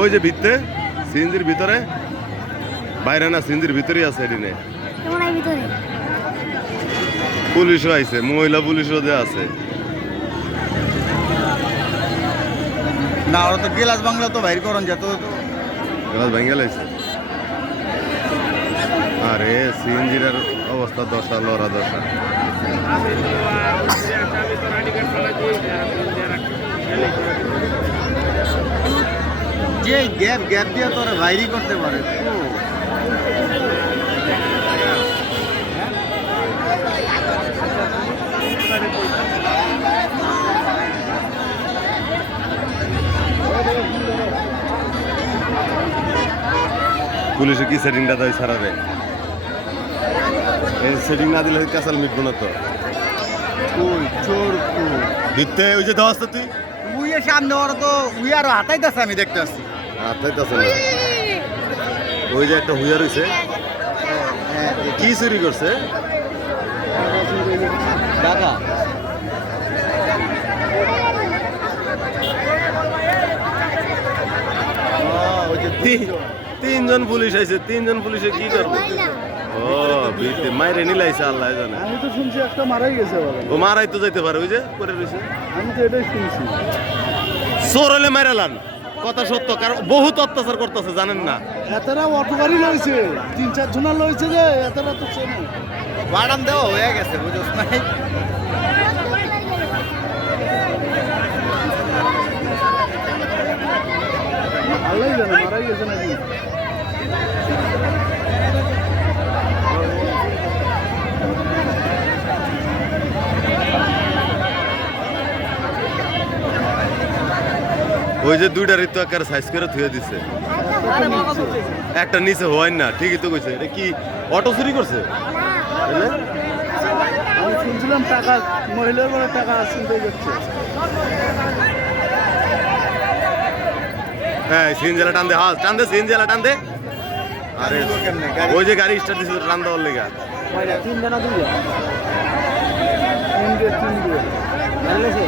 ওই যে ভিতরে সিএনজির ভিতরে, বাইরে না সিএনজির ভিতরেই আছে এদিনে। পুলিশও আইছে, মহিলা পুলিশও যে আছে। না ওরা তো গেলাস বাংলা তো বাইর করন যেত, গ্লাস ভেঙে লাইছে। আরে সিএনজির অবস্থা দশা, লড়া দশা। যে গ্যাপ গ্যাপ দিয়ে তোরা বাইরই করতে পারে। পুলিশে কি সেটিংটা দেয় সারা রে? এই সেটিং না দিলে কাঁচাল মিটবো না তো। চোর দিতে ওই যে দেওয়া আছে তুই উইয়ের সামনে ওরা তো উই আরো হাতাইতেছে, আমি দেখতে আসছি। হাতাইতেছে না, ওই যে একটা হুইয়া রয়েছে। কি চুরি করছে টাকা? তিনজন পুলিশ আইছে, তিনজন পুলিশে কি করবে? ও বিতে মাইরে নিলাইছে, আল্লাহ জানে। আমি তো শুনছি একটা মারাই গেছে বলে। ও মারাই তো যাইতে পারে, ওই যে করে রয়েছে। আমি তো এটাই শুনছি। চোর হলে মাইরালান, কথা সত্য, কারণ বহুত অত্যাচার করতেছে জানেন না। এতরা অটো গাড়ি লইছে, 3-4 জনা লইছে যে এতরা তো চেনে। বাড়ান দেওয়া হয়ে গেছে, বুঝছ নাই? আল্লাহই জানে মারাই গেছে নাকি। ওই যে দুইটা ঋতু আকার সাইজ করে থুয়ে দিছে, একটা নিচে হয় না। ঠিকই তো কইছে। এটা কি অটো চুরি করছে? আমি শুনছিলাম টাকা, মহিলার বড় টাকা আসতে যাচ্ছে। হ্যাঁ সিএনজিলা টান দে, হ্যাঁ টান দে, সিএনজিলা টান দে। আরে ওই যে গাড়ি স্টার্ট দিছে টান দেওয়ার লেগা। 3 জনা দুই 3 দিয়ে জানলেছে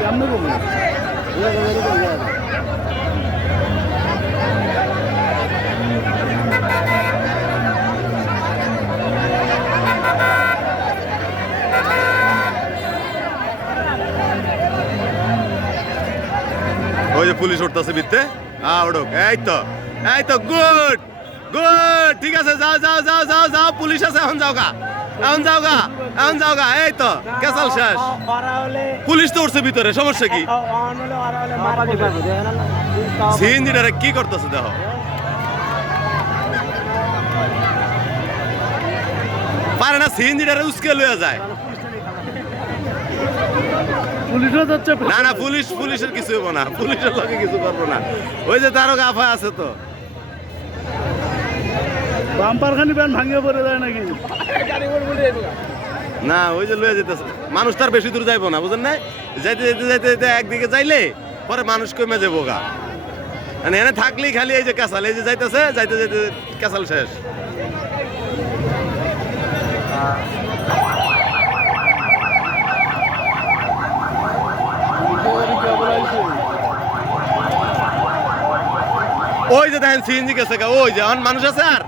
কেমন বলবো ওই যে পুলিশ উঠতেছে বিতে, ওড়ক। এই তো গুড গুড, ঠিক আছে, যাও যাও যাও যাও যাও, পুলিশ আছে, এখন যাও গা, এখন যাও গা, এখন যাও গা। এই তো কেসাল শেষ, পুলিশ তো উঠছে ভিতরে, সমস্যা কি? সিএনজিটারে কি করতেছে দেখো। পারে না সিএনজিটারে উস্কে লইয়া যায়। পুলিশও যাচ্ছে। না না, পুলিশের কিছু হবো না, পুলিশের লোকে কিছু করবো না। ওই যে তারও গাফা আছে তো। বাম্পার খানি ব্যান ভাঙিয়ে পড়ে যায় নাকি? না ওই যে লয়ে যেতেছে মানুষ, তার বেশি দূর যাইবো না, বুঝেন না? যাইতে যাইতে যাইতে যাইতে একদিকে যাইলে পরে মানুষ কমে যাবো গা। মানে এনে থাকলেই খালি এই যে কাঁচাল, এই যে যাইতেছে, যাইতে যাইতে কাঁচাল শেষ। ওই যে দেখেন সিএনজি গেছে গা, ওই যে মানুষ আছে, আর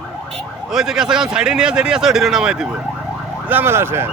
ওই যে গেছে সাইডে নিয়ে যেটি আছে ওইটিরও নামাই দিব, ঝামেলা শেষ।